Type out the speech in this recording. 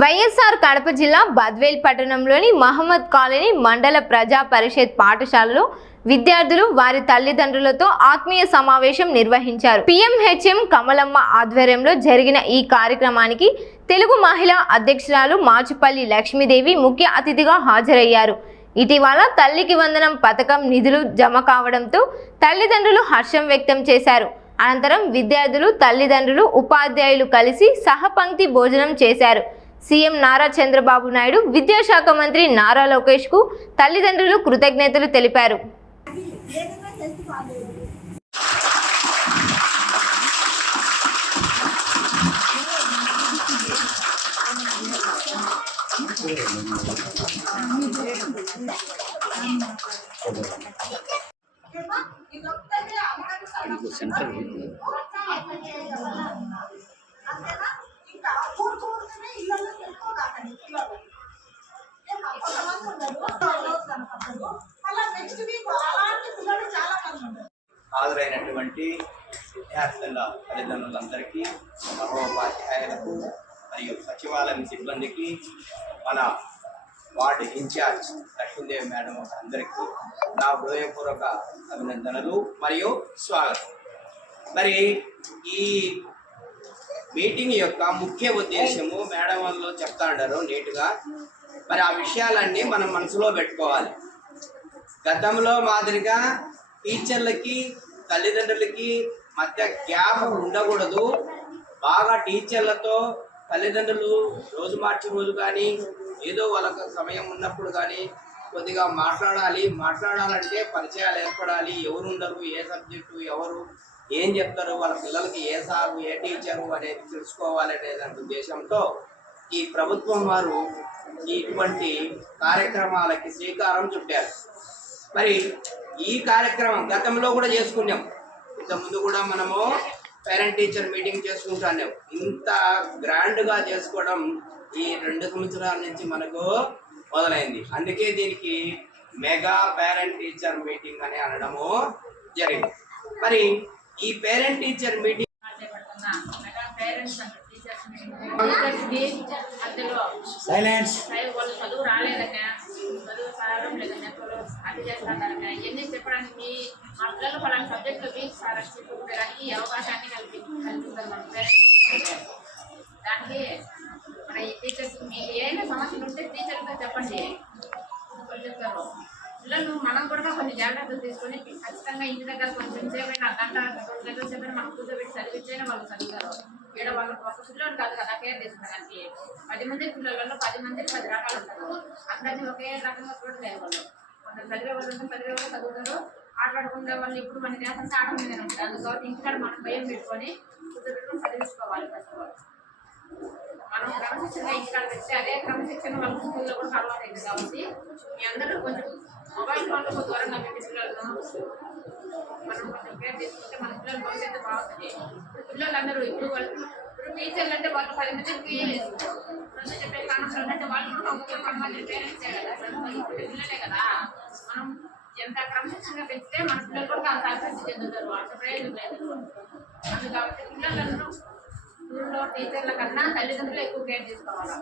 వైఎస్ఆర్ కడప జిల్లా బద్వేల్ పట్టణంలోని మహమ్మద్ కాలనీ మండల ప్రజా పరిషత్ పాఠశాలలో విద్యార్థులు వారి తల్లిదండ్రులతో ఆత్మీయ సమావేశం నిర్వహించారు. పిఎంహెచ్ఎం కమలమ్మ ఆధ్వర్యంలో జరిగిన ఈ కార్యక్రమానికి తెలుగు మహిళా అధ్యక్షురాలు మాచుపల్లి లక్ష్మీదేవి ముఖ్య అతిథిగా హాజరయ్యారు. ఇటీవల తల్లికి వందనం పథకం నిధులు జమ కావడంతో తల్లిదండ్రులు హర్షం వ్యక్తం చేశారు. అనంతరం విద్యార్థులు, తల్లిదండ్రులు, ఉపాధ్యాయులు కలిసి సహపంక్తి భోజనం చేశారు. సీఎం నారా చంద్రబాబు నాయుడు, విద్యాశాఖ మంత్రి నారా లోకేష్ కు తల్లిదండ్రులు కృతజ్ఞతలు తెలిపారు. హాజరైనటువంటి విద్యార్థుల తల్లిదండ్రులందరికీ, మహోపాధ్యాయులకు మరియు సచివాలయం సిబ్బందికి, మన వార్డు ఇన్ఛార్జ్ లక్ష్మీదేవి మేడం అందరికీ నా హృదయపూర్వక అభినందనలు మరియు స్వాగతం. మరి ఈ మీటింగ్ యొక్క ముఖ్య ఉద్దేశము మేడం వాళ్ళు చెప్తా ఉన్నారు నీట్గా. మరి ఆ విషయాలన్నీ మనం మనసులో పెట్టుకోవాలి. గతంలో మాదిరిగా టీచర్లకి తల్లిదండ్రులకి మధ్య గ్యాప్ ఉండకూడదు. బాగా టీచర్లతో తల్లిదండ్రులు రోజు మార్చి రోజు కానీ ఏదో వాళ్ళకి సమయం ఉన్నప్పుడు కానీ కొద్దిగా మాట్లాడాలంటే పరిచయాలు ఏర్పడాలి. ఎవరు ఉండరు, ఏ సబ్జెక్టు, ఎవరు ఏం చెప్తారు, వాళ్ళ పిల్లలకి ఏ సారు ఏ టీచరు అనేది తెలుసుకోవాలనే ఉద్దేశంతో ఈ ప్రభుత్వం వారు ఇటువంటి కార్యక్రమాలకి శ్రీకారం చుట్టారు. మరి ఈ కార్యక్రమం గతంలో కూడా చేసుకున్నాం. ఇంతకుముందు కూడా మనము పేరెంట్ టీచర్ మీటింగ్ చేసుకుంటాం. ఇంత గ్రాండ్గా చేసుకోవడం ఈ 2 సంవత్సరాల నుంచి మనకు మొదలైంది. అందుకే దీనికి మెగా పేరెంట్ టీచర్ మీటింగ్ అని అనడము జరిగింది. మరి ఈ పేరెంట్ టీచర్ మీటింగ్ సైలెన్స్ వాళ్ళు చదువు రాలేదన్నా, చదువు సారం లేదన్నా, అది చేస్తారన్నా, ఇవన్నీ చెప్పడానికి మా పిల్లలు పలానా సబ్జెక్టులో వీక్ సార్ అని చెప్పుకోవడానికి అవకాశాన్ని కల్పిస్తారు మన పేరెంట్స్. దానికి మన ఈ టీచర్స్ మీకు ఏమైనా సమస్యలు ఉంటే టీచర్తో చెప్పండి, చెప్తారు. పిల్లలు మనం కూడా కొన్ని జాగ్రత్తలు తీసుకొని ఖచ్చితంగా ఇంటి దగ్గర కొంచెం సేపైనా గంట 2 గంటల సేపైనా మనం కూర్చోబెట్టి చదివించైనా వాళ్ళు చదువుతారు. ఇక్కడ వాళ్ళు ఒక పిల్లలు కాదు కదా కేర్ తీసుకున్నానికి. 10 మంది పిల్లలలో 10 మందికి 10 రకాలు ఉంటారు. అందరినీ ఒకే రకంగా చూడలేదు. వాళ్ళు కొంచెం చదివే వాళ్ళు ఉంటే చదివే వాళ్ళు చదువుతారు, ఆటలాడుకునే వాళ్ళు ఇప్పుడు మన దేశం అంతా ఆట మీదనే ఉంటుంది. అందుకని ఇంటికాడ మనం భయం పెట్టుకొని కూర్చోబెట్టుకొని చదివించుకోవాలి. ఫస్ట్ మనం క్రమశిక్షణగా ఇంటికాడ పెడితే అదే క్రమశిక్షణ వాళ్ళ స్కూల్లో కూడా అలవాటు అయింది. కాబట్టి మీ అందరూ కొంచెం మొబైల్ ఫోన్లో దూరంగా పెట్టి పిల్లలను మనం కొంచెం కేర్ తీసుకుంటే మన పిల్లల భవిష్యత్తు బాగుంటుంది. పిల్లలందరూ ఇప్పుడు టీచర్లు అంటే వాళ్ళు 10 మందికి చెప్పే కాన్సెప్ట్ అంటే వాళ్ళు కూడా 10 మంది పేరెంట్సే కదా, ఇప్పుడు పిల్లలే కదా. మనం ఎంత క్రమశిక్షణగా పెంచితే మన పిల్లలు కూడా అంత అభివృద్ధి చెందుతారు. అంత ప్రయోజనం లేదు. కాబట్టి పిల్లలందరూ స్కూల్లో టీచర్ల కన్నా తల్లిదండ్రులు ఎక్కువ కేర్ తీసుకోవాలి.